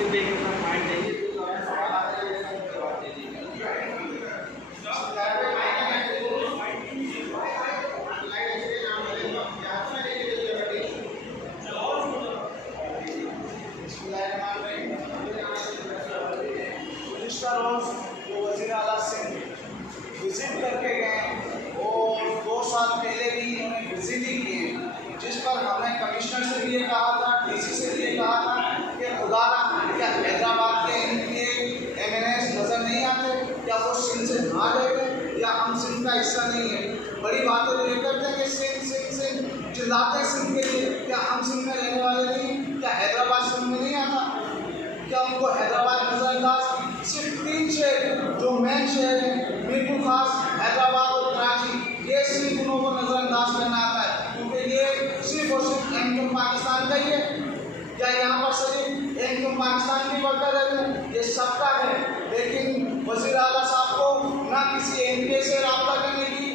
सिर्फ एक अपना पॉइंट देंगे तो सवाल आ जाएगा जवाब दे दीजिएगा। जो वज़ीर आला सिंह विजिट करके गए और 2 साल पहले भी उन्होंने विजिट ही किए, जिस पर हमने कमिश्नर से भी ये कहा था, डीसी से भी ये कहा था कि खुदारा क्या हैदराबाद के इनके MNS नज़र नहीं आते, क्या वो सिंध से भाग गए या हम सिंध का हिस्सा नहीं है। बड़ी बातें तो ये करते हैं कि सिंध सिंध सिंध चिल्लाते हैं सिंध के लिए, क्या हम सिंध में रहने वाले नहीं, क्या हैदराबाद सिंध में नहीं आता, क्या उनको हैदराबाद नज़रअंदाज। सिर्फ 3 शहर जो मेन शहर हैं, मीरपुर खास, हैदराबाद और कराची, ये सिर्फ उनको नज़रअंदाज करना आता है, क्योंकि ये सिर्फ और सिर्फ इनकम पाकिस्तान का ही है। क्या यहाँ पर सिर्फ इनकम पाकिस्तान की वर्कर रहते हैं, ये सबका है। लेकिन वज़ीर आला साहब को ना किसी MK से रब्ता करने की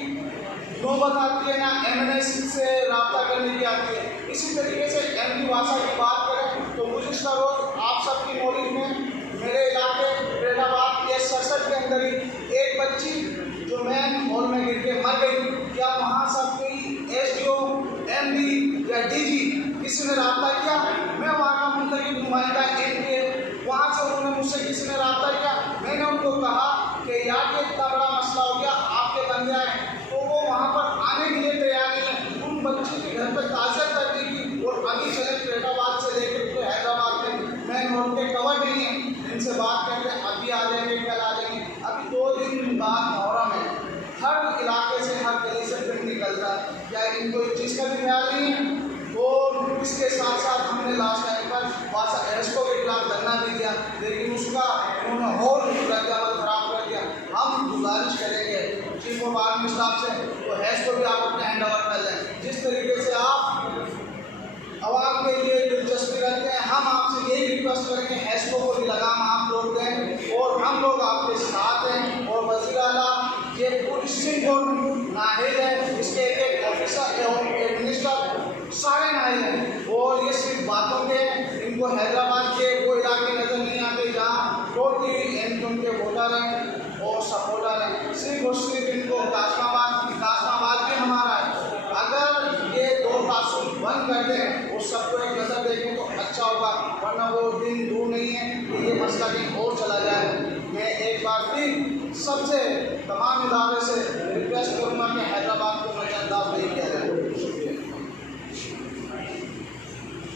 नौबत आती है, ना MNS से रब्ता करने की आती है। इसी तरीके से MD वासा की बात करें तो गुज़िश्ता रोज़ आप सबकी नॉलेज में मेरे इलाके फरीदाबाद के 67 के अंदर ही एक बच्ची जो मैन हॉल में गिर के मर गई, क्या वहाँ सब कोई SDO, MD या DG किसी ने रब्ता किया? मैं वहाँ का मुंतखब नुमाइंदा MK, वहाँ से उन्होंने मुझसे किसी ने रब्ता किया? मैंने उनको कहा कि यार ये इतना बड़ा मसला हो गया, आपके बंदे आए, तो वो वहाँ पर आने के लिए तैयार नहीं है। उन बच्ची के घर पर ताज़ियत करने की और अभी चले फरीदाबाद से लेकर तो हैदराबाद में मैन हॉल के कवर नहीं है, इनसे बात करके अभी आ जाएंगे, कल आ जाएंगे। अभी 2 दिन बाद मुहर्रम है, हर इलाके से हर गली से फिर निकलता है, क्या इनको इस चीज़ का भी ख्याल नहीं है? और इसके साथ साथ हमने लास्ट टाइम पर वासा एसको के खिलाफ धरना भी दिया, लेकिन उसका उन्होंने और रद्द-ए-अमल खराब कर दिया। हम गुजारिश करेंगे चीफ ऑफ आर्मी स्टाफ से, तो हैश को भी आप अपने हैंड ओवर कर लें। जिस तरीके से आप आवाम के लिए दिलचस्पी रखते हैं, हम आपसे यही रिक्वेस्ट करेंगे हैश को भी लगाम आप लोग दें और हम लोग आपके साथ हैं। और वज़ीर आला ये पूरी सिंध गवर्नमेंट नाहिल है, इसके एक ऑफिसर और एक मिनिस्टर सारे नाहिल हैं, और ये सिर्फ बातों के, इनको हैदराबाद के वो इलाके नज़र नहीं आते जहाँ टोटली इनके उनके वोटर हैं और सपोर्टर हैं। सिर्फ और सिर्फ इनको कासमाबाद भी हमारा है। अगर ये 2 तासुब बंद कर दें और सबको एक नज़र देखें तो अच्छा होगा, वरना वो दिन दूर नहीं है कि ये मसला कहीं और चला जाए। मैं एक बार फिर सबसे तमाम इदारे से